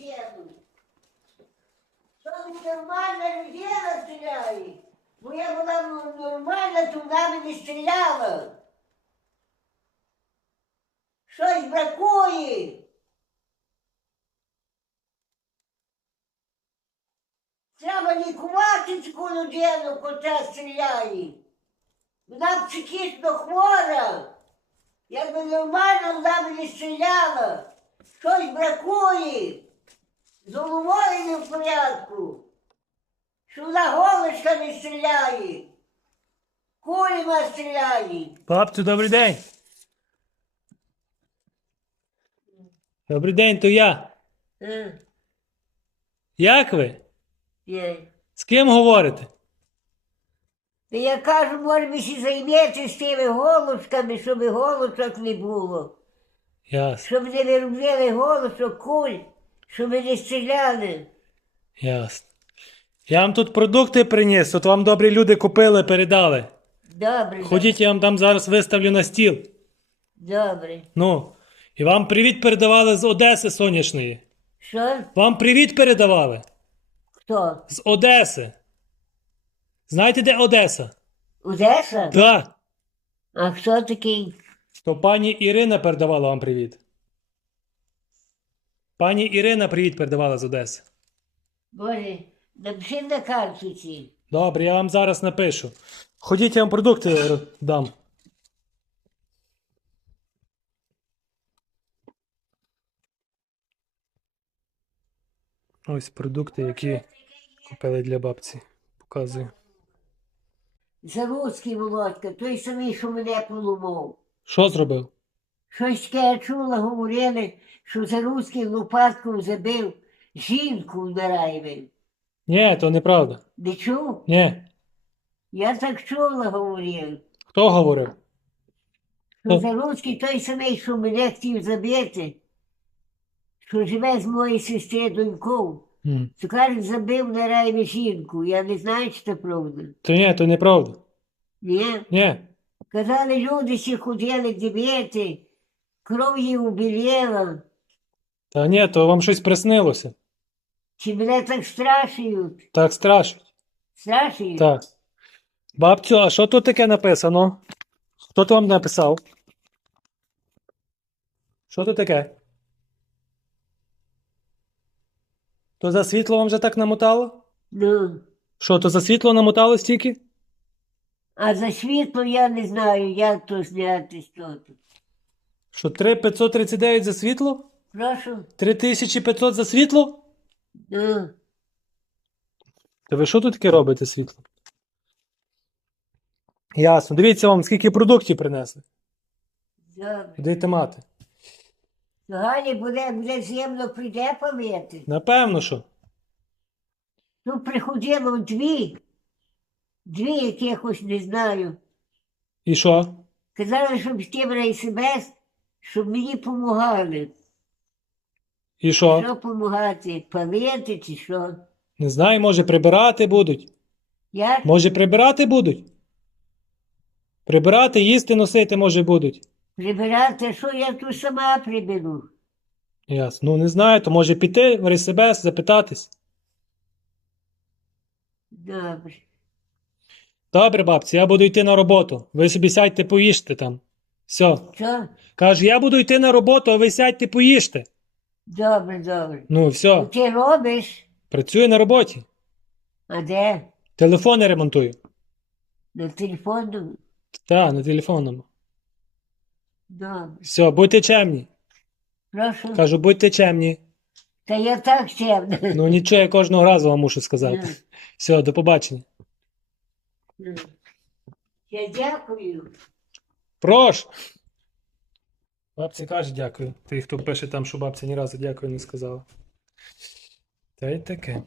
діду. Що ви нормальна людина стріляє? Бо я була ну, нормальна, то вона мені стріляла. Щось бракує. Треба лікувати таку людину, котра стріляє. Вона психічно хвора. Якби нормально вона мені стріляла. Щось бракує. З головою не в порядку. Що вона голочка не стріляє. Куліма стріляє. Бабцю, добрий день. Добрий день, то я. Е, Як ви? є. З ким говорите? Та я кажу, може би ще займатися тими голочками, щоб голочок не було. Ясно, Щоб не виробляли голочок, куль, щоб не стріляли. ясно. Я вам тут продукти приніс, от вам добрі люди купили, передали. Добре. Ходіть, я вам там зараз виставлю на стіл. Добре. Ну. І вам привіт передавали з Одеси сонячної. Що? Вам привіт передавали Хто? з Одеси. Знаєте, де Одеса? Одеса? Так. А хто такий? То пані Ірина передавала вам привіт. Пані Ірина привіт передавала з Одеси. Боже, напиши на карточці. Добре, я вам зараз напишу. Ходіть, я вам продукти ро- дам. Ось продукти, які купили для бабці. Показую. Заводський Володька, той самий, що мене полумав. Що зробив? Щось таке я чула, говорили, що за Заруцький лопаткою забив жінку вмираємо. Ні, то неправда. Не чув? Ні. Я так чула, говорив. Хто говорив? Що Хто? Заруцький той самий, що мене хотів забити, що живе з моєю сестри донькою. М. То каже, забив на райві жінку. Я не знаю, чи це правда. То ні, то неправда. Ні? Ні. Казали, люди ще ходили дивити, кров її. Та ні, то вам щось приснилося. Чи мене так страшують? Так страшно. Страшують? Так. Бабцю, а що тут таке написано? Хто то вам написав? Що тут таке? То за світло вам вже так намотало? Ну, Що, то за світло намотало стільки? а за світло я не знаю, як то зняти що тут. Що 3539 за світло? Прошу? 3500 за світло? Ну, Та ви що тут таке робите світло? Ясно. Дивіться вам, скільки продуктів принесли. добре. Будете мати. То буде, буде земно прийде пам'яти. Напевно, що. Тут приходило дві, дві якихось не знаю. І що? Казали, щоб з тим СМС, щоб мені допомагали. І що? Що допомагати? Палити чи що? Не знаю, може прибирати будуть. Як? Може прибирати будуть? Прибирати, їсти, носити, може будуть. Прибирати, що я тут сама приберу. Ясно. Ну не знаю, то може піти в РСБС, запитатись. Добре. Добре, бабці, я буду йти на роботу. Ви собі сядьте, поїжте там. Все. Що? Кажу, я буду йти на роботу, а ви сядьте, поїжте. Добре, добре. Ну, все. Ти робиш? Працюю на роботі. А де? Телефони ремонтую. На телефону? Так, на телефонному. Добре. Все, будьте чемні. Прошу. Кажу, будьте чемні. Та я так чемна. Ну нічого, я кожного разу вам мушу сказати. Ну, Все, до побачення. Я дякую. Прошу. Бабці каже дякую. Той, хто пише там, що бабця ні разу дякую не сказала. Та й таке.